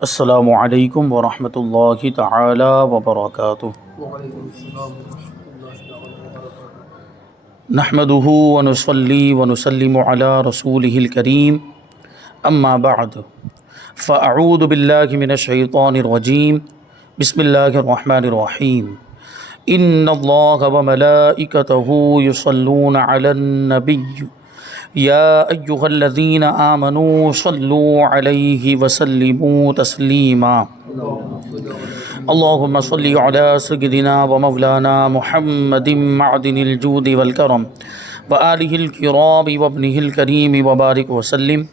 السلام علیکم ورحمۃ اللہ تعالی وبرکاتہ۔ وعلیکم السلام ورحمۃ اللہ وبرکاتہ۔ نحمدہ ونصلی ونسلم علی رسولہ الکریم، اما بعد فاعوذ باللہ من الشیطان الرجیم، بسم اللہ الرحمن الرحیم۔ ان اللہ وملائکتہ یصلون علی النبی یا ایہا الذین آمنوا صلوا علیہ وسلموا تسلیما۔ اللہم صلی علی سیدنا و مولانا محمد معدن الجود والکرم وآلہ الکرام وابنہ الکریم وبارک وسلم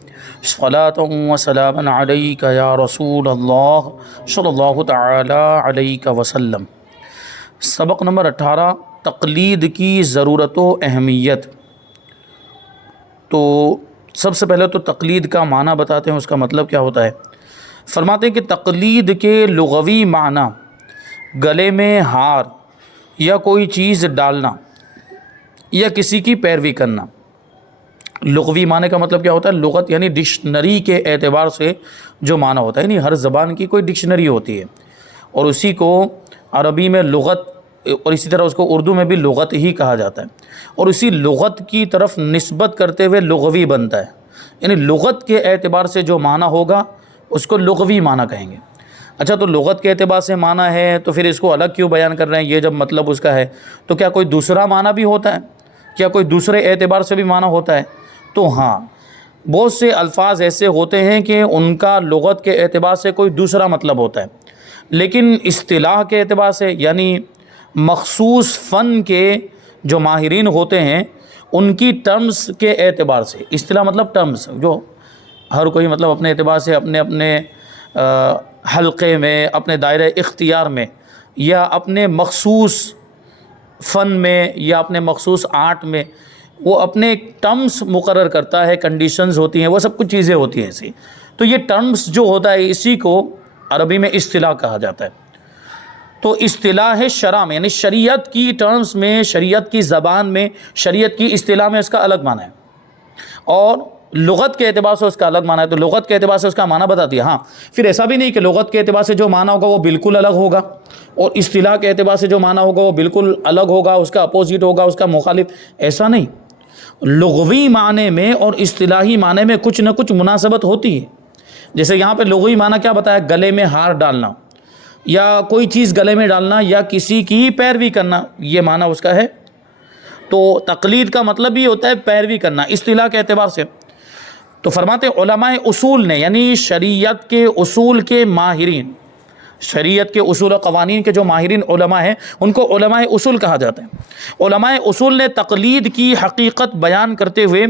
صلاۃ وسلاما علیک یا رسول اللہ صلی اللہ تعالی علیہ وسلم۔ سبق نمبر 18، تقلید کی ضرورت و اہمیت۔ تو سب سے پہلے تو تقلید کا معنی بتاتے ہیں، اس کا مطلب کیا ہوتا ہے۔ فرماتے ہیں کہ تقلید کے لغوی معنی گلے میں ہار یا کوئی چیز ڈالنا یا کسی کی پیروی کرنا۔ لغوی معنی کا مطلب کیا ہوتا ہے؟ لغت یعنی ڈکشنری کے اعتبار سے جو معنی ہوتا ہے، یعنی ہر زبان کی کوئی ڈکشنری ہوتی ہے اور اسی کو عربی میں لغت اور اسی طرح اس کو اردو میں بھی لغت ہی کہا جاتا ہے، اور اسی لغت کی طرف نسبت کرتے ہوئے لغوی بنتا ہے، یعنی لغت کے اعتبار سے جو معنی ہوگا اس کو لغوی معنی کہیں گے۔ اچھا، تو لغت کے اعتبار سے معنی ہے تو پھر اس کو الگ کیوں بیان کر رہے ہیں؟ یہ جب مطلب اس کا ہے تو کیا کوئی دوسرا معنی بھی ہوتا ہے؟ کیا کوئی دوسرے اعتبار سے بھی معنی ہوتا ہے؟ تو ہاں، بہت سے الفاظ ایسے ہوتے ہیں کہ ان کا لغت کے اعتبار سے کوئی دوسرا مطلب ہوتا ہے، لیکن اصطلاح کے اعتبار سے یعنی مخصوص فن کے جو ماہرین ہوتے ہیں ان کی ٹرمز کے اعتبار سے، اصطلاح مطلب ٹرمز جو ہر کوئی مطلب اپنے اعتبار سے اپنے حلقے میں، اپنے دائرہ اختیار میں یا اپنے مخصوص فن میں یا اپنے مخصوص آرٹ میں وہ اپنے ٹرمز مقرر کرتا ہے، کنڈیشنز ہوتی ہیں، وہ سب کچھ چیزیں ہوتی ہیں ایسی۔ تو یہ ٹرمز جو ہوتا ہے اسی کو عربی میں اصطلاح کہا جاتا ہے۔ تو اصطلاح شرع میں یعنی شریعت کی ٹرمز میں، شریعت کی زبان میں، شریعت کی اصطلاح میں اس کا الگ معنی ہے، اور لغت کے اعتبار سے اس کا الگ معنی ہے۔ تو لغت کے اعتبار سے اس کا معنی بتا دیا۔ ہاں، پھر ایسا بھی نہیں کہ لغت کے اعتبار سے جو معنی ہوگا وہ بالکل الگ ہوگا اور اصطلاح کے اعتبار سے جو معنی ہوگا وہ بالکل الگ ہوگا، اس کا اپوزٹ ہوگا، اس کا مخالف، ایسا نہیں۔ لغوی معنی میں اور اصطلاحی معنی میں کچھ نہ کچھ مناسبت ہوتی ہے۔ جیسے یہاں پہ لغوی معنی کیا بتایا؟ گلے میں ہار ڈالنا یا کوئی چیز گلے میں ڈالنا یا کسی کی پیروی کرنا، یہ معنی اس کا ہے۔ تو تقلید کا مطلب ہی ہوتا ہے پیروی کرنا اصطلاح کے اعتبار سے۔ تو فرماتے علماء اصول نے، یعنی شریعت کے اصول کے ماہرین، شریعت کے اصول و قوانین کے جو ماہرین علماء ہیں ان کو علماء اصول کہا جاتا ہے۔ علماء اصول نے تقلید کی حقیقت بیان کرتے ہوئے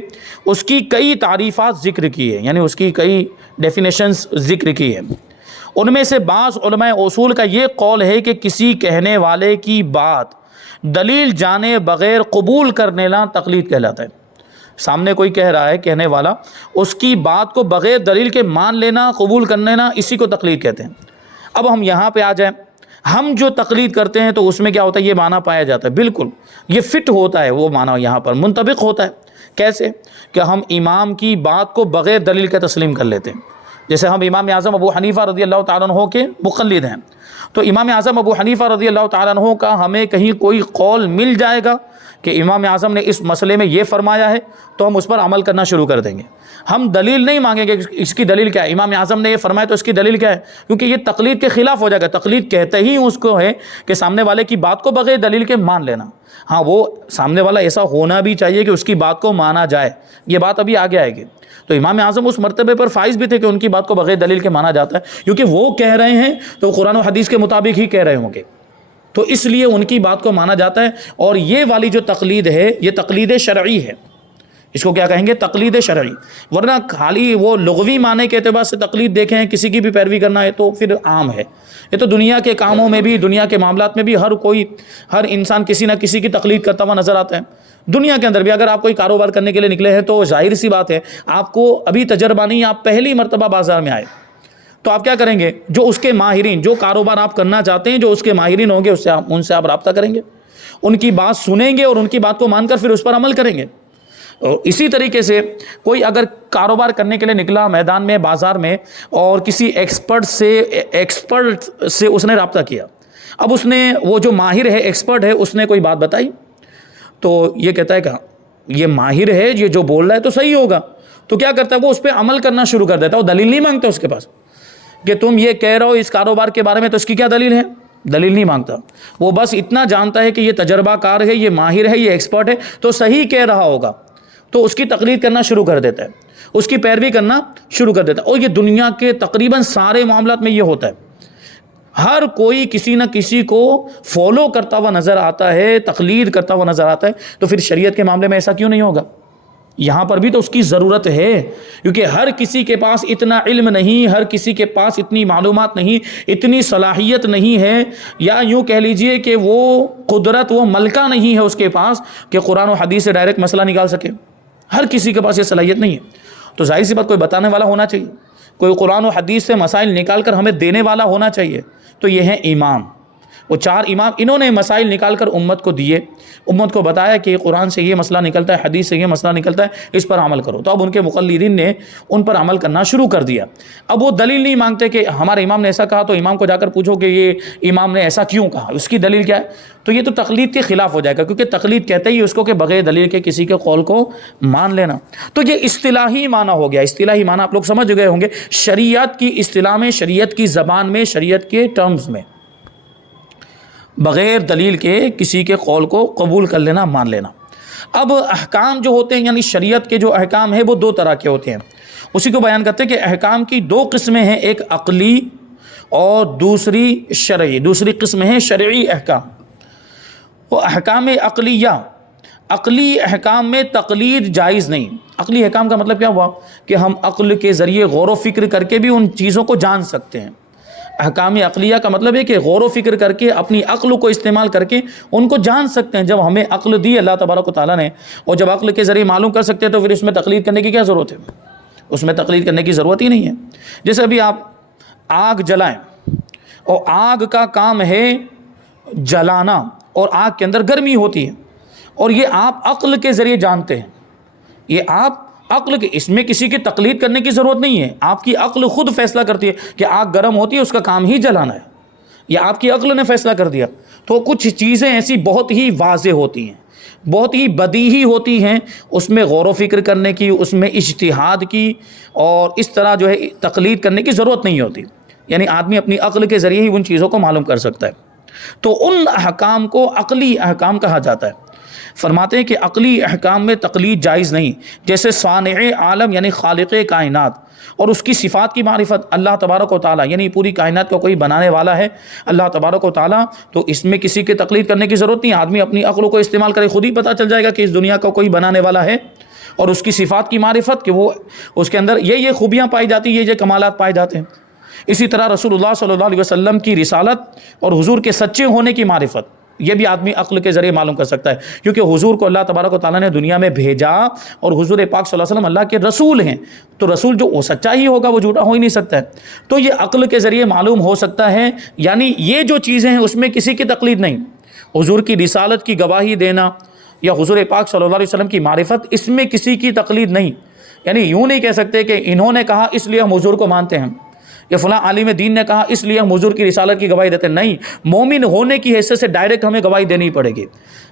اس کی کئی تعریفات ذکر کی ہیں، یعنی اس کی کئی ڈیفینیشنز ذکر کی ہیں۔ ان میں سے بعض علماء اصول کا یہ قول ہے کہ کسی کہنے والے کی بات دلیل جانے بغیر قبول کر لینا تقلید کہلاتا ہے۔ سامنے کوئی کہہ رہا ہے، کہنے والا، اس کی بات کو بغیر دلیل کے مان لینا، قبول کر لینا، اسی کو تقلید کہتے ہیں۔ اب ہم یہاں پہ آ جائیں، ہم جو تقلید کرتے ہیں تو اس میں کیا ہوتا ہے؟ یہ معنی پایا جاتا ہے، بالکل یہ فٹ ہوتا ہے، وہ معنی یہاں پر منطبق ہوتا ہے۔ کیسے؟ کہ ہم امام کی بات کو بغیر دلیل کے تسلیم کر لیتے ہیں۔ جیسے ہم امام اعظم ابو حنیفہ رضی اللہ تعالیٰ عنہ کے مقلد ہیں، تو امام اعظم ابو حنیفہ رضی اللہ تعالیٰ عنہ کا ہمیں کہیں کوئی قول مل جائے گا کہ امام اعظم نے اس مسئلے میں یہ فرمایا ہے تو ہم اس پر عمل کرنا شروع کر دیں گے۔ ہم دلیل نہیں مانگیں گے کہ اس کی دلیل کیا ہے، امام اعظم نے یہ فرمایا تو اس کی دلیل کیا ہے، کیونکہ یہ تقلید کے خلاف ہو جائے گا۔ تقلید کہتے ہی اس کو ہے کہ سامنے والے کی بات کو بغیر دلیل کے مان لینا۔ ہاں، وہ سامنے والا ایسا ہونا بھی چاہیے کہ اس کی بات کو مانا جائے، یہ بات ابھی آگے آئے گی۔ تو امام اعظم اس مرتبے پر فائز بھی تھے کہ ان کی بات کو بغیر دلیل کے مانا جاتا ہے، کیونکہ وہ کہہ رہے ہیں تو قرآن و حدیث کے مطابق ہی کہہ رہے ہوں گے، تو اس لیے ان کی بات کو مانا جاتا ہے۔ اور یہ والی جو تقلید ہے یہ تقلید شرعی ہے، اس کو کیا کہیں گے؟ تقلید شرعی۔ ورنہ خالی وہ لغوی معنی کے اعتبار سے تقلید دیکھیں، کسی کی بھی پیروی کرنا ہے تو پھر عام ہے۔ یہ تو دنیا کے کاموں میں بھی، دنیا کے معاملات میں بھی ہر انسان کسی نہ کسی کی تقلید کرتا ہوا نظر آتا ہے۔ دنیا کے اندر بھی اگر آپ کوئی کاروبار کرنے کے لیے نکلے ہیں تو ظاہر سی بات ہے آپ کو ابھی تجربہ نہیں، آپ پہلی مرتبہ بازار میں آئے تو آپ کیا کریں گے؟ جو اس کے ماہرین، جو کاروبار آپ کرنا چاہتے ہیں جو اس کے ماہرین ہوں گے ان سے آپ رابطہ کریں گے، ان کی بات سنیں گے اور ان کی بات کو مان کر پھر اس پر عمل کریں گے۔ اور اسی طریقے سے کوئی اگر کاروبار کرنے کے لیے نکلا میدان میں بازار میں اور کسی ایکسپرٹ سے اس نے رابطہ کیا، اب اس نے وہ جو ماہر ہے ایکسپرٹ ہے اس نے کوئی بات بتائی تو یہ کہتا ہے کہ یہ ماہر ہے، یہ جو بول رہا ہے تو صحیح ہوگا، تو کیا کرتا ہے وہ اس پہ عمل کرنا شروع کر دیتا ہے، وہ دلیل نہیں مانگتا اس کے پاس کہ تم یہ کہہ رہے ہو اس کاروبار کے بارے میں تو اس کی کیا دلیل ہے، دلیل نہیں مانگتا، وہ بس اتنا جانتا ہے کہ یہ تجربہ کار ہے، یہ ماہر ہے، یہ ایکسپرٹ ہے تو صحیح کہہ رہا ہوگا، تو اس کی تقلید کرنا شروع کر دیتا ہے، اس کی پیروی کرنا شروع کر دیتا ہے۔ اور یہ دنیا کے تقریباً سارے معاملات میں یہ ہوتا ہے، ہر کوئی کسی نہ کسی کو فالو کرتا ہوا نظر آتا ہے، تقلید کرتا ہوا نظر آتا ہے، تو پھر شریعت کے معاملے میں ایسا کیوں نہیں ہوگا؟ یہاں پر بھی تو اس کی ضرورت ہے، کیونکہ ہر کسی کے پاس اتنا علم نہیں، ہر کسی کے پاس اتنی معلومات نہیں، اتنی صلاحیت نہیں ہے، یا یوں کہہ لیجئے کہ وہ قدرت، وہ ملکہ نہیں ہے اس کے پاس کہ قرآن و حدیث سے ڈائریکٹ مسئلہ نکال سکے، ہر کسی کے پاس یہ صلاحیت نہیں ہے۔ تو ظاہر سی بات کوئی بتانے والا ہونا چاہیے، کوئی قرآن و حدیث سے مسائل نکال کر ہمیں دینے والا ہونا چاہیے، تو یہ ہیں امام، وہ 4 امام، انہوں نے مسائل نکال کر امت کو دیے، امت کو بتایا کہ قرآن سے یہ مسئلہ نکلتا ہے، حدیث سے یہ مسئلہ نکلتا ہے، اس پر عمل کرو، تو اب ان کے مقلدین نے ان پر عمل کرنا شروع کر دیا۔ اب وہ دلیل نہیں مانگتے کہ ہمارے امام نے ایسا کہا، تو امام کو جا کر پوچھو کہ یہ امام نے ایسا کیوں کہا، اس کی دلیل کیا ہے، تو یہ تو تقلید کے خلاف ہو جائے گا، کیونکہ تقلید کہتے ہی اس کو کہ بغیر دلیل کے کسی کے قول کو مان لینا۔ تو یہ اصطلاحی معنی ہو گیا، اصطلاحی معنی آپ لوگ سمجھ گئے ہوں گے، شریعت کی اصطلاح میں، شریعت کی زبان میں، شریعت کے ٹرمز میں، بغیر دلیل کے کسی کے قول کو قبول کر لینا، مان لینا۔ اب احکام جو ہوتے ہیں، یعنی شریعت کے جو احکام ہیں وہ 2 طرح کے ہوتے ہیں، اسی کو بیان کرتے ہیں کہ احکام کی 2 قسمیں ہیں، ایک عقلی اور دوسری شرعی۔ دوسری قسم ہے شرعی احکام۔ وہ احکام عقلیہ، عقلی احکام میں تقلید جائز نہیں۔ عقلی احکام کا مطلب کیا ہوا کہ ہم عقل کے ذریعے غور و فکر کر کے بھی ان چیزوں کو جان سکتے ہیں۔ احکام عقلیہ کا مطلب ہے کہ غور و فکر کر کے اپنی عقل کو استعمال کر کے ان کو جان سکتے ہیں۔ جب ہمیں عقل دی اللہ تبارک و تعالیٰ نے، اور جب عقل کے ذریعے معلوم کر سکتے ہیں تو پھر اس میں تقلید کرنے کی کیا ضرورت ہے؟ اس میں تقلید کرنے کی ضرورت ہی نہیں ہے۔ جیسے ابھی آپ آگ جلائیں، اور آگ کا کام ہے جلانا، اور آگ کے اندر گرمی ہوتی ہے، اور یہ آپ عقل کے ذریعے جانتے ہیں، یہ آپ عقل کے، اس میں کسی کی تقلید کرنے کی ضرورت نہیں ہے، آپ کی عقل خود فیصلہ کرتی ہے کہ آگ گرم ہوتی ہے، اس کا کام ہی جلانا ہے، یہ آپ کی عقل نے فیصلہ کر دیا۔ تو کچھ چیزیں ایسی بہت ہی واضح ہوتی ہیں، بہت ہی بدیہی ہوتی ہیں، اس میں غور و فکر کرنے کی، اس میں اجتہاد کی اور اس طرح جو ہے تقلید کرنے کی ضرورت نہیں ہوتی، یعنی آدمی اپنی عقل کے ذریعے ہی ان چیزوں کو معلوم کر سکتا ہے۔ تو ان احکام کو عقلی احکام کہا جاتا ہے۔ فرماتے ہیں کہ عقلی احکام میں تقلید جائز نہیں، جیسے صانع عالم یعنی خالق کائنات اور اس کی صفات کی معرفت، اللہ تبارک و تعالیٰ یعنی پوری کائنات کو کوئی بنانے والا ہے اللہ تبارک و تعالیٰ، تو اس میں کسی کی تقلید کرنے کی ضرورت نہیں، آدمی اپنی عقل کو استعمال کرے، خود ہی پتہ چل جائے گا کہ اس دنیا کا کوئی بنانے والا ہے، اور اس کی صفات کی معرفت کہ وہ اس کے اندر یہ خوبیاں پائی جاتی ہیں، یہ کمالات پائے جاتے ہیں۔ اسی طرح رسول اللہ صلی اللہ علیہ وسلم کی رسالت اور حضور کے سچے ہونے کی معرفت، یہ بھی آدمی عقل کے ذریعے معلوم کر سکتا ہے، کیونکہ حضور کو اللہ تبارک و تعالیٰ نے دنیا میں بھیجا، اور حضور پاک صلی اللہ علیہ وسلم اللہ کے رسول ہیں، تو رسول جو وہ سچا ہی ہوگا، وہ جھوٹا ہو ہی نہیں سکتا ہے، تو یہ عقل کے ذریعے معلوم ہو سکتا ہے۔ یعنی یہ جو چیزیں ہیں اس میں کسی کی تقلید نہیں، حضور کی رسالت کی گواہی دینا یا حضور پاک صلی اللہ علیہ وسلم کی معرفت، اس میں کسی کی تقلید نہیں۔ یعنی یوں نہیں کہہ سکتے کہ انہوں نے کہا اس لیے ہم حضور کو مانتے ہیں، یا فلاں عالم دین نے کہا اس لیے ہم حضور کی رسالت کی گواہی دیتے ہیں، نہیں، مومن ہونے کی حیثیت سے ڈائریکٹ ہمیں گواہی دینی پڑے گی۔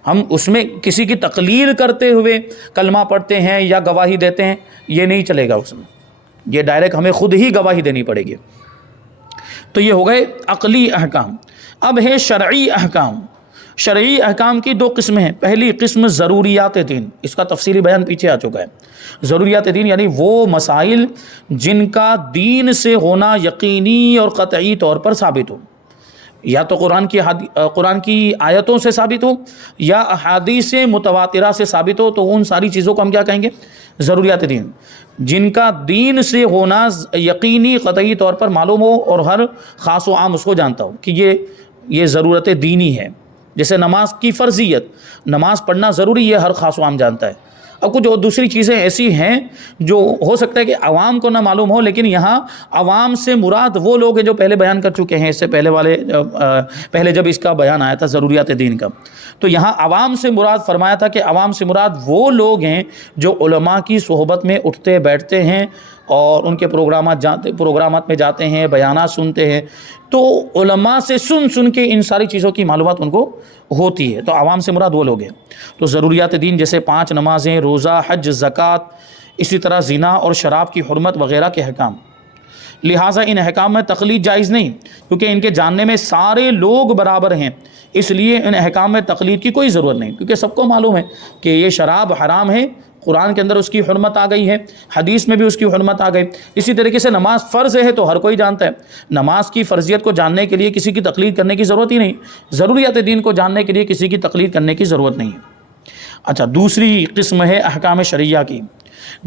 ہم اس میں کسی کی تقلید کرتے ہوئے کلمہ پڑھتے ہیں یا گواہی دیتے ہیں، یہ نہیں چلے گا، اس میں یہ ڈائریکٹ ہمیں خود ہی گواہی دینی پڑے گی۔ تو یہ ہو گئے عقلی احکام۔ اب ہے شرعی احکام۔ شرعی احکام کی 2 قسمیں ہیں۔ پہلی قسم ضروریات دین، اس کا تفصیلی بیان پیچھے آ چکا ہے۔ ضروریات دین یعنی وہ مسائل جن کا دین سے ہونا یقینی اور قطعی طور پر ثابت ہو، یا تو قرآن کی آیتوں سے ثابت ہو یا احادیث متواترہ سے ثابت ہو، تو ان ساری چیزوں کو ہم کیا کہیں گے؟ ضروریات دین، جن کا دین سے ہونا یقینی قطعی طور پر معلوم ہو اور ہر خاص و عام اس کو جانتا ہو کہ یہ ضرورت دینی ہے۔ جیسے نماز کی فرضیت، نماز پڑھنا ضروری ہے، ہر خاص و عام جانتا ہے۔ اب کچھ اور دوسری چیزیں ایسی ہیں جو ہو سکتا ہے کہ عوام کو نہ معلوم ہو، لیکن یہاں عوام سے مراد وہ لوگ ہیں جو پہلے بیان کر چکے ہیں، اس سے پہلے جب اس کا بیان آیا تھا ضروریات دین کا، تو یہاں عوام سے مراد فرمایا تھا کہ عوام سے مراد وہ لوگ ہیں جو علماء کی صحبت میں اٹھتے بیٹھتے ہیں اور ان کے پروگرامات میں جاتے ہیں، بیانات سنتے ہیں، تو علماء سے سن کے ان ساری چیزوں کی معلومات ان کو ہوتی ہے، تو عوام سے مراد وہ لوگ ہیں۔ تو ضروریات دین جیسے 5 نمازیں، روزہ، حج، زکوٰۃ، اسی طرح زنا اور شراب کی حرمت وغیرہ کے احکام، لہٰذا ان احکام میں تقلید جائز نہیں، کیونکہ ان کے جاننے میں سارے لوگ برابر ہیں، اس لیے ان احکام میں تقلید کی کوئی ضرورت نہیں، کیونکہ سب کو معلوم ہے کہ یہ شراب حرام ہے، قرآن کے اندر اس کی حرمت آ گئی ہے، حدیث میں بھی اس کی حرمت آ گئی۔ اسی طریقے سے نماز فرض ہے تو ہر کوئی جانتا ہے، نماز کی فرضیت کو جاننے کے لیے کسی کی تقلید کرنے کی ضرورت ہی نہیں، ضروریات دین کو جاننے کے لیے کسی کی تقلید کرنے کی ضرورت نہیں ہے۔ اچھا، دوسری قسم ہے احکام شرعیہ کی،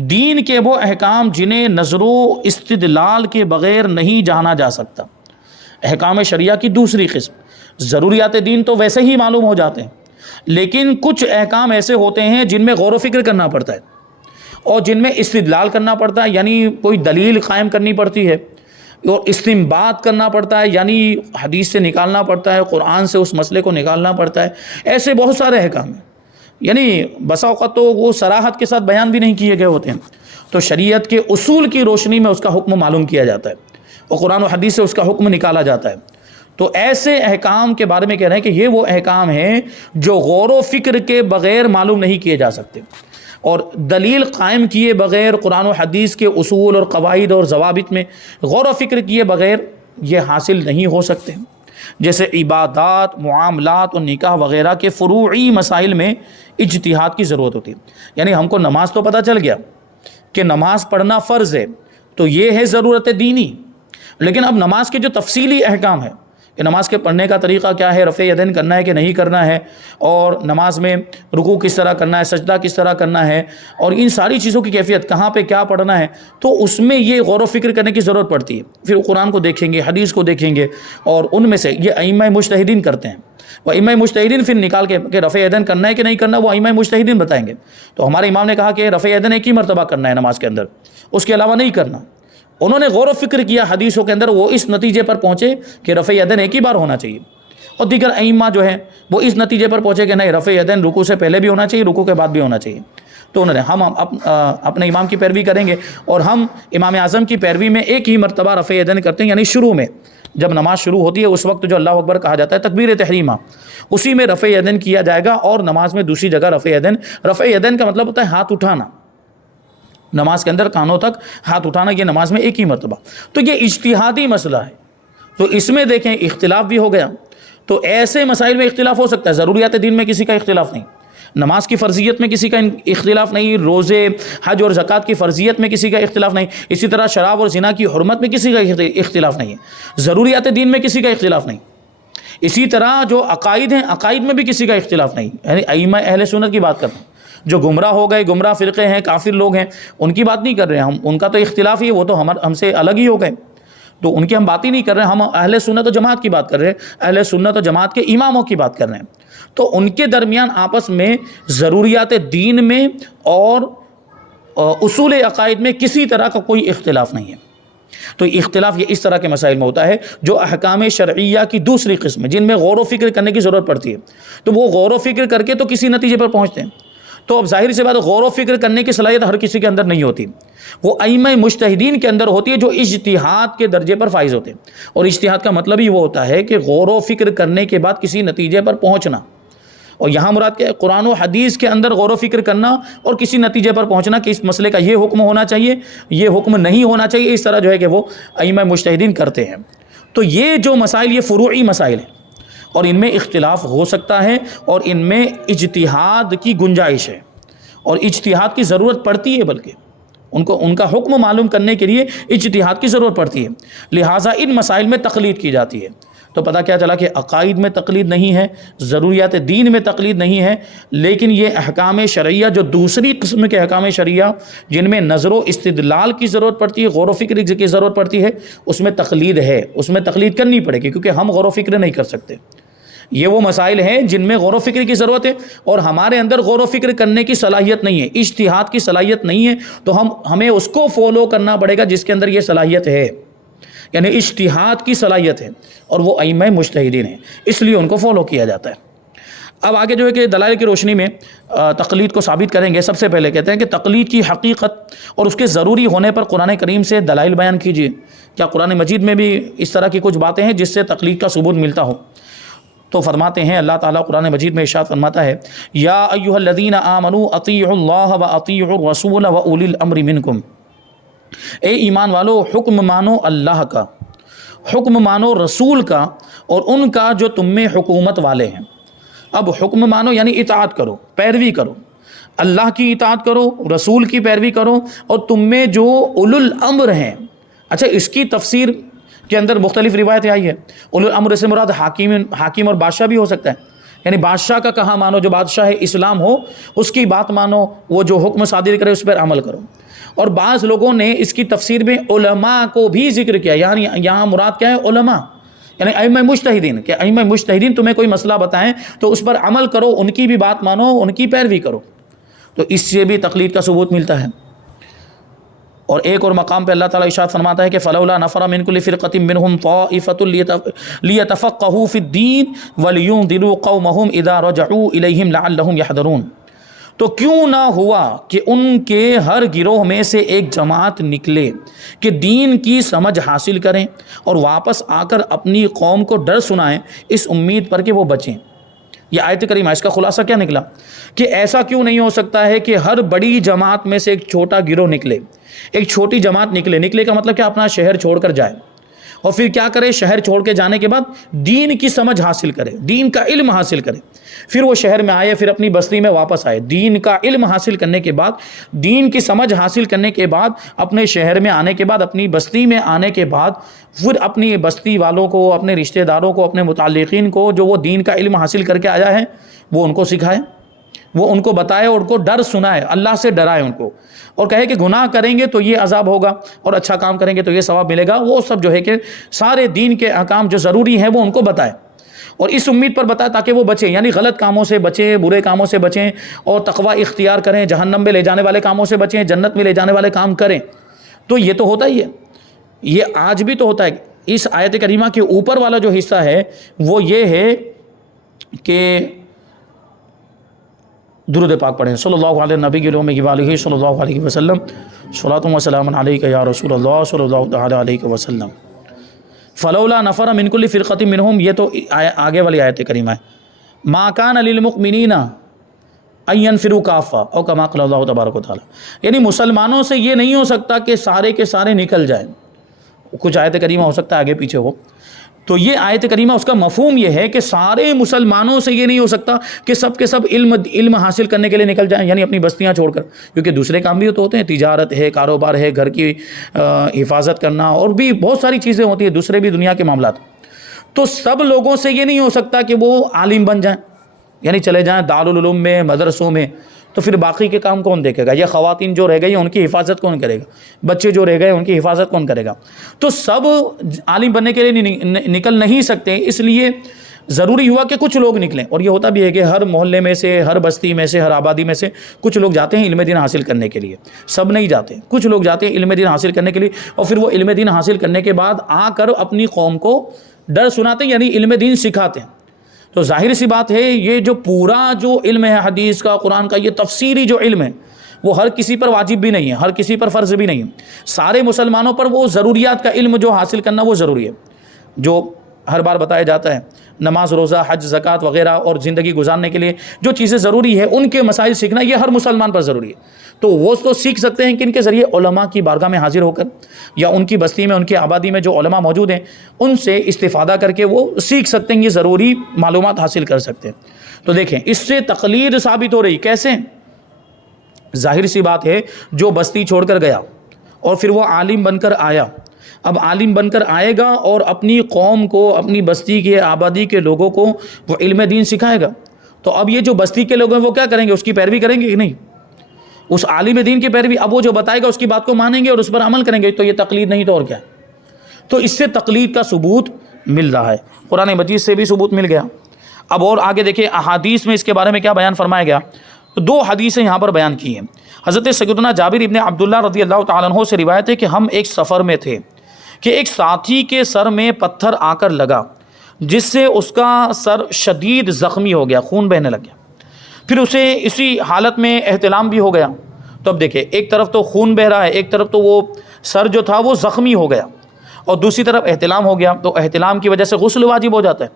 دین کے وہ احکام جنہیں نظر و استدلال کے بغیر نہیں جانا جا سکتا۔ احکام شرعیہ کی دوسری قسم، ضروریات دین تو ویسے ہی معلوم ہو جاتے ہیں، لیکن کچھ احکام ایسے ہوتے ہیں جن میں غور و فکر کرنا پڑتا ہے اور جن میں استدلال کرنا پڑتا ہے، یعنی کوئی دلیل قائم کرنی پڑتی ہے، اور استنباط کرنا پڑتا ہے، یعنی حدیث سے نکالنا پڑتا ہے، قرآن سے اس مسئلے کو نکالنا پڑتا ہے۔ ایسے بہت سارے احکام ہیں، یعنی بسا اوقات تو وہ صراحت کے ساتھ بیان بھی نہیں کیے گئے ہوتے ہیں، تو شریعت کے اصول کی روشنی میں اس کا حکم معلوم کیا جاتا ہے اور قرآن و حدیث سے اس کا حکم نکالا جاتا ہے۔ تو ایسے احکام کے بارے میں کہہ رہے ہیں کہ یہ وہ احکام ہیں جو غور و فکر کے بغیر معلوم نہیں کیے جا سکتے، اور دلیل قائم کیے بغیر، قرآن و حدیث کے اصول اور قواعد اور ضوابط میں غور و فکر کیے بغیر یہ حاصل نہیں ہو سکتے۔ جیسے عبادات، معاملات اور نکاح وغیرہ کے فروعی مسائل میں اجتہاد کی ضرورت ہوتی ہے، یعنی ہم کو نماز تو پتہ چل گیا کہ نماز پڑھنا فرض ہے، تو یہ ہے ضرورت دینی، لیکن اب نماز کے جو تفصیلی احکام ہیں کہ نماز کے پڑھنے کا طریقہ کیا ہے، رفع یدین کرنا ہے کہ نہیں کرنا ہے، اور نماز میں رکوع کس طرح کرنا ہے، سجدہ کس طرح کرنا ہے، اور ان ساری چیزوں کی کیفیت، کہاں پہ کیا پڑھنا ہے، تو اس میں یہ غور و فکر کرنے کی ضرورت پڑتی ہے۔ پھر قرآن کو دیکھیں گے، حدیث کو دیکھیں گے، اور ان میں سے یہ ائمہ مجتہدین کرتے ہیں، وہ ائمہ مجتہدین پھر نکال کے کہ رفع یدین کرنا ہے کہ نہیں کرنا، وہ ائمہ مجتہدین بتائیں گے۔ تو ہمارے امام نے کہا کہ رفع یدین ایک ہی مرتبہ کرنا ہے نماز کے اندر، اس کے علاوہ نہیں کرنا۔ انہوں نے غور و فکر کیا حدیثوں کے اندر، وہ اس نتیجے پر پہنچے کہ رفع یدین ایک ہی بار ہونا چاہیے، اور دیگر ائمہ جو ہیں وہ اس نتیجے پر پہنچے کہ نہیں، رفع یدین رکوع سے پہلے بھی ہونا چاہیے، رکوع کے بعد بھی ہونا چاہیے۔ تو انہوں نے ہم اپنے امام کی پیروی کریں گے، اور ہم امام اعظم کی پیروی میں ایک ہی مرتبہ رفع یدین کرتے ہیں، یعنی شروع میں جب نماز شروع ہوتی ہے اس وقت جو اللہ اکبر کہا جاتا ہے تکبیر تحریمہ، اسی میں رفع یدین کیا جائے گا، اور نماز میں دوسری جگہ رفع یدین کا مطلب ہوتا ہے ہاتھ اٹھانا، نماز کے اندر کانوں تک ہاتھ اٹھانا، یہ نماز میں ایک ہی مرتبہ۔ تو یہ اجتہادی مسئلہ ہے، تو اس میں دیکھیں اختلاف بھی ہو گیا۔ تو ایسے مسائل میں اختلاف ہو سکتا ہے، ضروریات دین میں کسی کا اختلاف نہیں، نماز کی فرضیت میں کسی کا اختلاف نہیں، روزے، حج اور زکوٰۃ کی فرضیت میں کسی کا اختلاف نہیں، اسی طرح شراب اور زنا کی حرمت میں کسی کا اختلاف نہیں ہے، ضروریات دین میں کسی کا اختلاف نہیں۔ اسی طرح جو عقائد ہیں، عقائد میں بھی کسی کا اختلاف نہیں، یعنی ائمہ اہل سنت کی بات کرتے ہیں، جو گمراہ ہو گئے، گمراہ فرقے ہیں، کافر لوگ ہیں، ان کی بات نہیں کر رہے ہیں ہم، ان کا تو اختلاف ہی ہے، وہ تو ہم سے الگ ہی ہو گئے، تو ان کی ہم بات ہی نہیں کر رہے ہیں، ہم اہل سنت و جماعت کی بات کر رہے ہیں، اہل سنت و جماعت کے اماموں کی بات کر رہے ہیں۔ تو ان کے درمیان آپس میں ضروریات دین میں اور اصول عقائد میں کسی طرح کا کوئی اختلاف نہیں ہے۔ تو اختلاف یہ اس طرح کے مسائل میں ہوتا ہے جو احکام شرعیہ کی دوسری قسم ہے، جن میں غور و فکر کرنے کی ضرورت پڑتی ہے، تو وہ غور و فکر کر کے تو کسی نتیجے پر پہنچتے ہیں۔ تو اب ظاہر سی بات ہے، غور و فکر کرنے کی صلاحیت ہر کسی کے اندر نہیں ہوتی، وہ ائمہ مجتہدین کے اندر ہوتی ہے جو اجتہاد کے درجے پر فائز ہوتے ہیں، اور اجتہاد کا مطلب ہی وہ ہوتا ہے کہ غور و فکر کرنے کے بعد کسی نتیجے پر پہنچنا، اور یہاں مراد کیا ہے، قرآن و حدیث کے اندر غور و فکر کرنا اور کسی نتیجے پر پہنچنا کہ اس مسئلے کا یہ حکم ہونا چاہیے، یہ حکم نہیں ہونا چاہیے، اس طرح جو ہے کہ وہ ائمہ مجتہدین کرتے ہیں۔ تو یہ جو مسائل، یہ فروعی مسائل ہیں، اور ان میں اختلاف ہو سکتا ہے، اور ان میں اجتہاد کی گنجائش ہے، اور اجتہاد کی ضرورت پڑتی ہے، بلکہ ان کا حکم معلوم کرنے کے لیے اجتہاد کی ضرورت پڑتی ہے، لہٰذا ان مسائل میں تقلید کی جاتی ہے۔ تو پتہ کیا چلا کہ عقائد میں تقلید نہیں ہے، ضروریات دین میں تقلید نہیں ہے، لیکن یہ احکام شرعیہ جو دوسری قسم کے احکام شرعیہ جن میں نظر و استدلال کی ضرورت پڑتی ہے، غور و فکر کی ضرورت پڑتی ہے، اس میں تقلید ہے، اس میں تقلید کرنی پڑے گی، کیونکہ ہم غور و فکر نہیں کر سکتے، یہ وہ مسائل ہیں جن میں غور و فکر کی ضرورت ہے، اور ہمارے اندر غور و فکر کرنے کی صلاحیت نہیں ہے، اجتہاد کی صلاحیت نہیں ہے، تو ہمیں اس کو فالو کرنا پڑے گا جس کے اندر یہ صلاحیت ہے، یعنی اجتہاد کی صلاحیت ہے، اور وہ ائمہ مجتہدین ہیں، اس لیے ان کو فالو کیا جاتا ہے۔ اب آگے جو ہے کہ دلائل کی روشنی میں تقلید کو ثابت کریں گے۔ سب سے پہلے کہتے ہیں کہ تقلید کی حقیقت اور اس کے ضروری ہونے پر قرآن کریم سے دلائل بیان کیجیے۔ کیا قرآن مجید میں بھی اس طرح کی کچھ باتیں ہیں جس سے تقلید کا ثبوت ملتا ہو؟ تو فرماتے ہیں اللہ تعالیٰ قرآن مجید میں ارشاد فرماتا ہے، یا ایھا الذین آمنوا اطیعوا اللہ واطیعوا الرسول واولی الامر منکم، اے ایمان والو حکم مانو اللہ کا، حکم مانو رسول کا، اور ان کا جو تم میں حکومت والے ہیں۔ اب حکم مانو یعنی اطاعت کرو، پیروی کرو، اللہ کی اطاعت کرو، رسول کی پیروی کرو، اور تم میں جو اولو الامر ہیں۔ اچھا، اس کی تفسیر کے اندر مختلف روایتیں آئی ہے۔ اولو الامر سے مراد حاکم اور بادشاہ بھی ہو سکتا ہے، یعنی بادشاہ کا کہا مانو، جو بادشاہ اسلام ہو اس کی بات مانو، وہ جو حکم صادر کرے اس پر عمل کرو۔ اور بعض لوگوں نے اس کی تفسیر میں علماء کو بھی ذکر کیا، یعنی یہاں مراد کیا ہے؟ علماء، یعنی ائمہ مجتہدین، کہ ائمہ مجتہدین تمہیں کوئی مسئلہ بتائیں تو اس پر عمل کرو، ان کی بھی بات مانو، ان کی پیروی کرو، تو اس سے بھی تقلید کا ثبوت ملتا ہے۔ اور ایک اور مقام پہ اللہ تعالیٰ ارشاد فرماتا ہے کہ فلولا نفر من كل فرقة منهم طائفة ليتفقهوا في الدين ولينذروا قومهم اذا رجعوا اليهم لعلهم يحذرون، تو کیوں نہ ہوا کہ ان کے ہر گروہ میں سے ایک جماعت نکلے کہ دین کی سمجھ حاصل کریں اور واپس آ کر اپنی قوم کو ڈر سنائیں، اس امید پر کہ وہ بچیں۔ یہ آیت کریمہ، اس کا خلاصہ کیا نکلا کہ ایسا کیوں نہیں ہو سکتا ہے کہ ہر بڑی جماعت میں سے ایک چھوٹا گروہ نکلے، ایک چھوٹی جماعت نکلے کا مطلب کہ اپنا شہر چھوڑ کر جائے، اور پھر کیا کرے؟ شہر چھوڑ کے جانے کے بعد دین کی سمجھ حاصل کرے، دین کا علم حاصل کرے، پھر وہ شہر میں آئے، پھر اپنی بستی میں واپس آئے، دین کا علم حاصل کرنے کے بعد، دین کی سمجھ حاصل کرنے کے بعد، اپنے شہر میں آنے کے بعد، اپنی بستی میں آنے کے بعد، پھر اپنی بستی والوں کو، اپنے رشتہ داروں کو، اپنے متعلقین کو جو وہ دین کا علم حاصل کر کے آیا ہے وہ ان کو سکھائے، وہ ان کو بتائے اور ان کو ڈر سنائے، اللہ سے ڈرائے ان کو، اور کہے کہ گناہ کریں گے تو یہ عذاب ہوگا اور اچھا کام کریں گے تو یہ ثواب ملے گا، وہ سب جو ہے کہ سارے دین کے احکام جو ضروری ہیں وہ ان کو بتائے، اور اس امید پر بتائے تاکہ وہ بچیں، یعنی غلط کاموں سے بچیں، برے کاموں سے بچیں، اور تقوی اختیار کریں، جہنم میں لے جانے والے کاموں سے بچیں، جنت میں لے جانے والے کام کریں۔ تو یہ تو ہوتا ہی ہے، یہ آج بھی تو ہوتا ہے۔ اس آیت کریمہ کے اوپر والا جو حصہ ہے وہ یہ ہے کہ درود پاک پڑھیں، صلی اللہ علیہ نبی وآلہ صلی اللہ علیہ وسلم، صلاۃ و سلام علیک یا رسول اللہ صلی اللہ تعالیٰ علیہ وسلم۔ فلولا نفر من كل فرقة منهم، یہ تو آگے والی آیت کریمہ ہے۔ ما كان للمؤمنین ان ينفروا کافہ او کما قال اللہ تبارک و تعالیٰ، یعنی مسلمانوں سے یہ نہیں ہو سکتا کہ سارے کے سارے نکل جائیں، کچھ آیت کریمہ ہو سکتا ہے آگے پیچھے ہو، تو یہ آیت کریمہ اس کا مفہوم یہ ہے کہ سارے مسلمانوں سے یہ نہیں ہو سکتا کہ سب کے سب علم حاصل کرنے کے لیے نکل جائیں، یعنی اپنی بستیاں چھوڑ کر، کیونکہ دوسرے کام بھی تو ہوتے ہیں، تجارت ہے، کاروبار ہے، گھر کی حفاظت کرنا، اور بھی بہت ساری چیزیں ہوتی ہیں، دوسرے بھی دنیا کے معاملات۔ تو سب لوگوں سے یہ نہیں ہو سکتا کہ وہ عالم بن جائیں، یعنی چلے جائیں دارالعلوم میں، مدرسوں میں، تو پھر باقی کے کام کون دیکھے گا؟ یہ خواتین جو رہ گئی ان کی حفاظت کون کرے گا؟ بچے جو رہ گئے ان کی حفاظت کون کرے گا؟ تو سب عالم بننے کے لیے نکل نہیں سکتے، اس لیے ضروری ہوا کہ کچھ لوگ نکلیں، اور یہ ہوتا بھی ہے کہ ہر محلے میں سے، ہر بستی میں سے، ہر آبادی میں سے کچھ لوگ جاتے ہیں علم دین حاصل کرنے کے لیے، سب نہیں جاتے، کچھ لوگ جاتے ہیں علم دین حاصل کرنے کے لیے، اور پھر وہ علم دین حاصل کرنے کے بعد آ کر اپنی قوم کو ڈر سناتے ہیں، یعنی علم دین سکھاتے ہیں۔ تو ظاہر سی بات ہے یہ جو پورا جو علم ہے حدیث کا، قرآن کا، یہ تفسیری جو علم ہے وہ ہر کسی پر واجب بھی نہیں ہے، ہر کسی پر فرض بھی نہیں ہے، سارے مسلمانوں پر وہ ضروریات کا علم جو حاصل کرنا وہ ضروری ہے، جو ہر بار بتایا جاتا ہے، نماز، روزہ، حج، زکوٰۃ وغیرہ، اور زندگی گزارنے کے لیے جو چیزیں ضروری ہے ان کے مسائل سیکھنا یہ ہر مسلمان پر ضروری ہے۔ تو وہ تو سیکھ سکتے ہیں کہ ان کے ذریعے علماء کی بارگاہ میں حاضر ہو کر، یا ان کی بستی میں، ان کی آبادی میں جو علماء موجود ہیں ان سے استفادہ کر کے وہ سیکھ سکتے ہیں، یہ ضروری معلومات حاصل کر سکتے ہیں۔ تو دیکھیں اس سے تقلید ثابت ہو رہی، کیسے؟ ظاہر سی بات ہے جو بستی چھوڑ کر گیا اور پھر وہ عالم بن کر آیا، اب عالم بن کر آئے گا اور اپنی قوم کو، اپنی بستی کے، آبادی کے لوگوں کو وہ علم دین سکھائے گا، تو اب یہ جو بستی کے لوگ ہیں وہ کیا کریں گے؟ اس کی پیروی کریں گے کہ نہیں؟ اس عالم دین کی پیروی، اب وہ جو بتائے گا اس کی بات کو مانیں گے اور اس پر عمل کریں گے، تو یہ تقلید نہیں تو اور کیا؟ تو اس سے تقلید کا ثبوت مل رہا ہے، قرآن مجید سے بھی ثبوت مل گیا۔ اب اور آگے دیکھیں احادیث میں اس کے بارے میں کیا بیان فرمایا گیا. دو حدیثیں یہاں پر بیان کی ہیں. حضرت سیدنا جابر ابن عبداللہ رضی اللہ تعالیٰ عنہ سے روایت ہے کہ ہم ایک سفر میں تھے کہ ایک ساتھی کے سر میں پتھر آ کر لگا جس سے اس کا سر شدید زخمی ہو گیا, خون بہنے لگ گیا. پھر اسے اسی حالت میں احتلام بھی ہو گیا. تو اب دیکھیں ایک طرف تو خون بہہ رہا ہے, ایک طرف تو وہ سر جو تھا وہ زخمی ہو گیا, اور دوسری طرف احتلام ہو گیا. تو احتلام کی وجہ سے غسل واجب ہو جاتا ہے.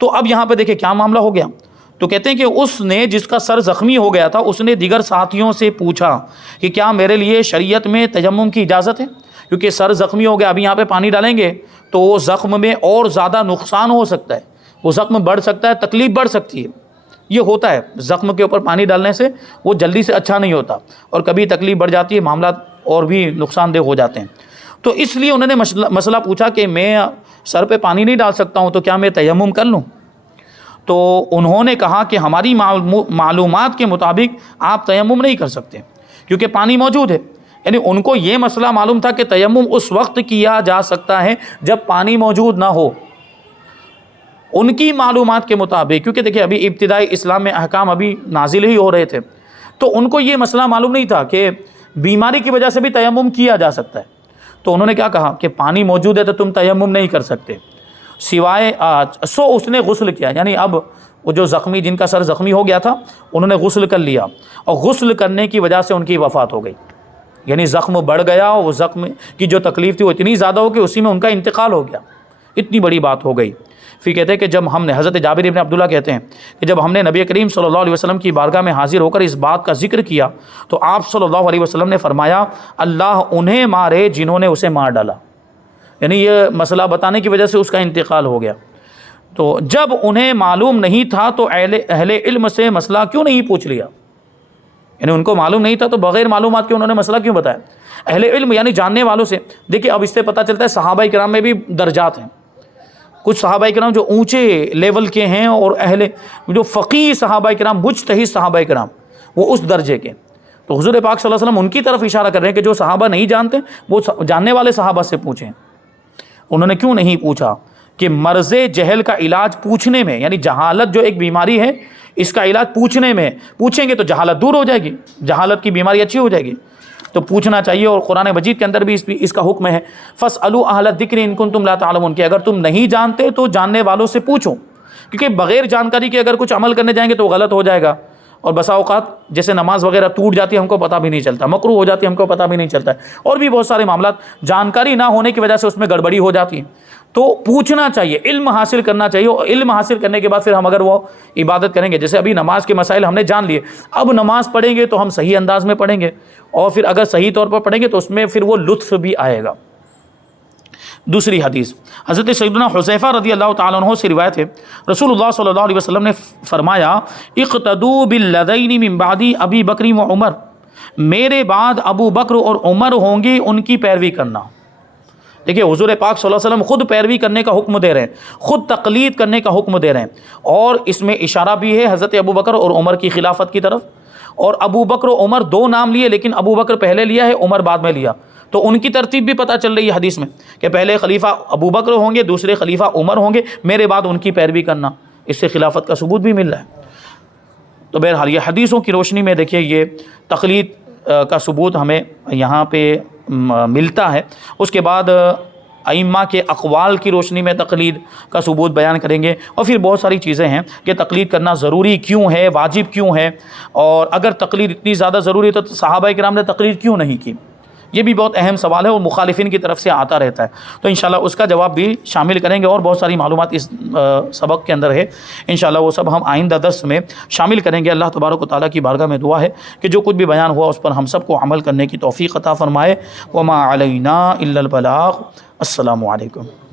تو اب یہاں پہ دیکھیں کیا معاملہ ہو گیا. تو کہتے ہیں کہ اس نے, جس کا سر زخمی ہو گیا تھا, اس نے دیگر ساتھیوں سے پوچھا کہ کیا میرے لیے شریعت میں تیمم کی اجازت ہے, کیونکہ سر زخمی ہو گیا, ابھی یہاں پہ پانی ڈالیں گے تو وہ زخم میں اور زیادہ نقصان ہو سکتا ہے, وہ زخم بڑھ سکتا ہے, تکلیف بڑھ سکتی ہے. یہ ہوتا ہے, زخم کے اوپر پانی ڈالنے سے وہ جلدی سے اچھا نہیں ہوتا, اور کبھی تکلیف بڑھ جاتی ہے, معاملات اور بھی نقصان دہ ہو جاتے ہیں. تو اس لیے انہوں نے مسئلہ پوچھا کہ میں سر پہ پانی نہیں ڈال سکتا ہوں, تو کیا میں تیمم کر لوں؟ تو انہوں نے کہا کہ ہماری معلومات کے مطابق آپ تیمم نہیں کر سکتے کیونکہ پانی موجود ہے. یعنی ان کو یہ مسئلہ معلوم تھا کہ تیمم اس وقت کیا جا سکتا ہے جب پانی موجود نہ ہو. ان کی معلومات کے مطابق, کیونکہ دیکھیں ابھی ابتدائی اسلام میں احکام ابھی نازل ہی ہو رہے تھے, تو ان کو یہ مسئلہ معلوم نہیں تھا کہ بیماری کی وجہ سے بھی تیمم کیا جا سکتا ہے. تو انہوں نے کیا کہا کہ پانی موجود ہے تو تم تیمم نہیں کر سکتے سوائے اس نے غسل کیا. یعنی اب وہ جو زخمی, جن کا سر زخمی ہو گیا تھا, انہوں نے غسل کر لیا, اور غسل کرنے کی وجہ سے ان کی وفات ہو گئی. یعنی زخم بڑھ گیا, وہ زخم کی جو تکلیف تھی وہ اتنی زیادہ ہو کہ اسی میں ان کا انتقال ہو گیا. اتنی بڑی بات ہو گئی. پھر کہتے ہیں کہ جب ہم نے, حضرت جابر ابن عبداللہ کہتے ہیں کہ جب ہم نے نبی کریم صلی اللہ علیہ وسلم کی بارگاہ میں حاضر ہو کر اس بات کا ذکر کیا تو آپ صلی اللہ علیہ وسلم نے فرمایا اللہ انہیں مارے جنہوں نے اسے مار ڈالا. یعنی یہ مسئلہ بتانے کی وجہ سے اس کا انتقال ہو گیا. تو جب انہیں معلوم نہیں تھا تو اہل علم سے مسئلہ کیوں نہیں پوچھ لیا؟ یعنی ان کو معلوم نہیں تھا تو بغیر معلومات کے انہوں نے مسئلہ کیوں بتایا؟ اہل علم یعنی جاننے والوں سے. دیکھیں اب اس سے پتہ چلتا ہے صحابہ کرام میں بھی درجات ہیں. کچھ صحابہ کرام جو اونچے لیول کے ہیں, اور جو فقیہ صحابہ کرام, مجتہد صحابہ کرام, وہ اس درجے کے. تو حضور پاک صلی اللہ علیہ وسلم ان کی طرف اشارہ کر رہے ہیں کہ جو صحابہ نہیں جانتے وہ جاننے والے صحابہ سے پوچھیں. انہوں نے کیوں نہیں پوچھا کہ مرض جہل کا علاج پوچھنے میں, یعنی جہالت جو ایک بیماری ہے اس کا علاج پوچھنے میں, پوچھیں گے تو جہالت دور ہو جائے گی, جہالت کی بیماری اچھی ہو جائے گی. تو پوچھنا چاہیے. اور قرآن مجید کے اندر بھی اس کا حکم ہے فَاسْأَلُوا أَهْلَ الذِّكْرِ إِن كُنتُمْ لَا تَعْلَمُونَ, کہ اگر تم نہیں جانتے تو جاننے والوں سے پوچھو, کیونکہ بغیر جانکاری کے اگر کچھ عمل کرنے جائیں گے تو غلط ہو جائے گا. اور بسا اوقات جیسے نماز وغیرہ ٹوٹ جاتی ہے ہم کو پتہ بھی نہیں چلتا, مکروہ ہو جاتی ہے ہم کو پتہ بھی نہیں چلتا ہے, اور بھی بہت سارے معاملات جانکاری نہ ہونے کی وجہ سے اس میں گڑبڑی ہو جاتی ہے. تو پوچھنا چاہیے, علم حاصل کرنا چاہیے, اور علم حاصل کرنے کے بعد پھر ہم اگر وہ عبادت کریں گے, جیسے ابھی نماز کے مسائل ہم نے جان لیے, اب نماز پڑھیں گے تو ہم صحیح انداز میں پڑھیں گے, اور پھر اگر صحیح طور پر پڑھیں گے تو اس میں پھر وہ لطف بھی آئے گا. دوسری حدیث حضرت سیدنا حذیفہ رضی اللہ تعالیٰ عنہ سے روایت ہے, رسول اللہ صلی اللہ علیہ وسلم نے فرمایا اقتدوا بالذین من بعدی ابی بکر و عمر, میرے بعد ابو بکر اور عمر ہوں گے, ان کی پیروی کرنا. دیکھیے حضور پاک صلی اللہ علیہ وسلم خود پیروی کرنے کا حکم دے رہے ہیں, خود تقلید کرنے کا حکم دے رہے ہیں, اور اس میں اشارہ بھی ہے حضرت ابو بکر اور عمر کی خلافت کی طرف. اور ابو بکر و عمر دو نام لیے, لیکن ابو بکر پہلے لیا ہے, عمر بعد میں لیا. تو ان کی ترتیب بھی پتہ چل رہی ہے حدیث میں کہ پہلے خلیفہ ابو بکر ہوں گے, دوسرے خلیفہ عمر ہوں گے, میرے بعد ان کی پیروی کرنا. اس سے خلافت کا ثبوت بھی مل رہا ہے. تو بہرحال یہ حدیثوں کی روشنی میں دیکھیے یہ تقلید کا ثبوت ہمیں یہاں پہ ملتا ہے. اس کے بعد ائمہ کے اقوال کی روشنی میں تقلید کا ثبوت بیان کریں گے, اور پھر بہت ساری چیزیں ہیں کہ تقلید کرنا ضروری کیوں ہے, واجب کیوں ہے, اور اگر تقلید اتنی زیادہ ضروری ہے تو صحابہ کرام نے تقلید کیوں نہیں کی. یہ بھی بہت اہم سوال ہے اور مخالفین کی طرف سے آتا رہتا ہے. تو انشاءاللہ اس کا جواب بھی شامل کریں گے, اور بہت ساری معلومات اس سبق کے اندر ہے, انشاءاللہ وہ سب ہم آئندہ درس میں شامل کریں گے. اللہ تبارک و تعالیٰ کی بارگاہ میں دعا ہے کہ جو کچھ بھی بیان ہوا اس پر ہم سب کو عمل کرنے کی توفیق عطا فرمائے. وما علینا الا البلاغ. السلام علیکم.